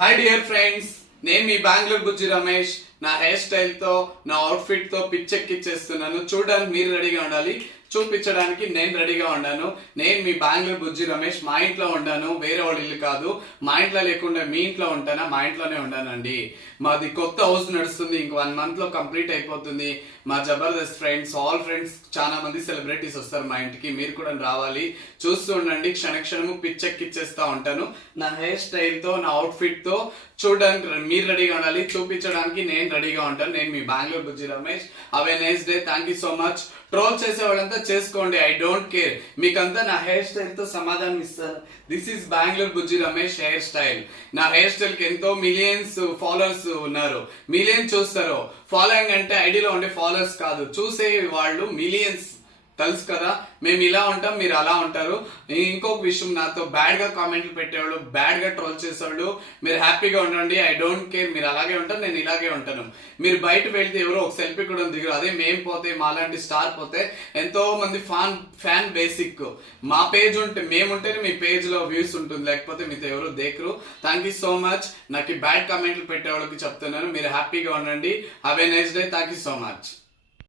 Hi dear friends, నేను మీ బెంగళూరు బుజ్జి రమేష్. నా హెయిర్ స్టైల్ తో, నా అవుట్ఫిట్ తో పిచ్చెక్కిచ్చేస్తున్నాను. చూడడానికి మీరు రెడీగా ఉండాలి, చూపించడానికి నేను రెడీగా ఉన్నాను. నేను మీ బెంగళూరు బుజ్జి రమేష్. మా ఇంట్లో ఉండాను, వేరే వాళ్ళ ఇల్లు కాదు. మా ఇంట్లో లేకుండా మీ ఇంట్లో ఉంటానా? మా ఇంట్లోనే ఉండానండి. మాది కొత్త హౌస్ నడుస్తుంది, ఇంక 1 month లో కంప్లీట్ అయిపోతుంది. మా జబర్దస్త్ ఫ్రెండ్స్, ఆల్ ఫ్రెండ్స్, చాలా మంది సెలబ్రిటీస్ వస్తారు మా ఇంటికి. మీరు కూడా రావాలి, చూస్తూ ఉండండి. క్షణక్షణము పిచ్చెక్కిచ్చేస్తా ఉంటాను. నా హెయిర్ స్టైల్ తో, నా అవుట్ఫిట్ తో చూడడానికి మీరు రెడీగా ఉండాలి, చూపించడానికి నేను రెడీగా ఉంటాను. నేను మీ Bengaluru Bujji Ramesh. Have a nice day. Thank you so much. Troll చేసే వాళ్ళంతా చేసుకోండి, ఐ డోంట్ కేర్. మీకంతా నా హెయిర్ స్టైల్ తో సమాధానం ఇస్తాను. This is Bengaluru Bujji Ramesh hair style. నా హెయిర్ స్టైల్ కి ఎంతో మిలియన్స్ ఫాలోవర్స్ ఉన్నారు. మిలియన్స్ చూస్తారు. ఫాలోయింగ్ అంటే ఐడిలో ఉండే ఫాలోవర్స్ కాదు, చూసే వాళ్ళు మిలియన్స్. తెలుసు కదా, మేము ఇలా ఉంటాం, మీరు అలా ఉంటారు. ఇంకొక విషయం, నాతో బ్యాడ్ గా కామెంట్లు పెట్టేవాళ్ళు, బ్యాడ్ గా ట్రోల్ చేసేవాళ్ళు, మీరు హ్యాపీగా ఉండండి, ఐ డోంట్ కేర్. మీరు అలాగే ఉంటారు, నేను ఇలాగే ఉంటాను. మీరు బయట వెళ్తే ఎవరో ఒక సెల్ఫీ కూడా దిగరు. అదే మేము పోతే, మాలాంటి స్టార్ పోతే ఎంతో మంది ఫ్యాన్ బేసిక్. మా పేజ్ ఉంటే, మేముంటేనే మీ పేజ్ లో వ్యూస్ ఉంటుంది, లేకపోతే మీతో ఎవరు దేకరు. Thank you so much. నాకు బ్యాడ్ కామెంట్లు పెట్టే వాళ్ళకి చెప్తున్నాను, మీరు హ్యాపీగా ఉండండి. Have a nice day. Thank you so much.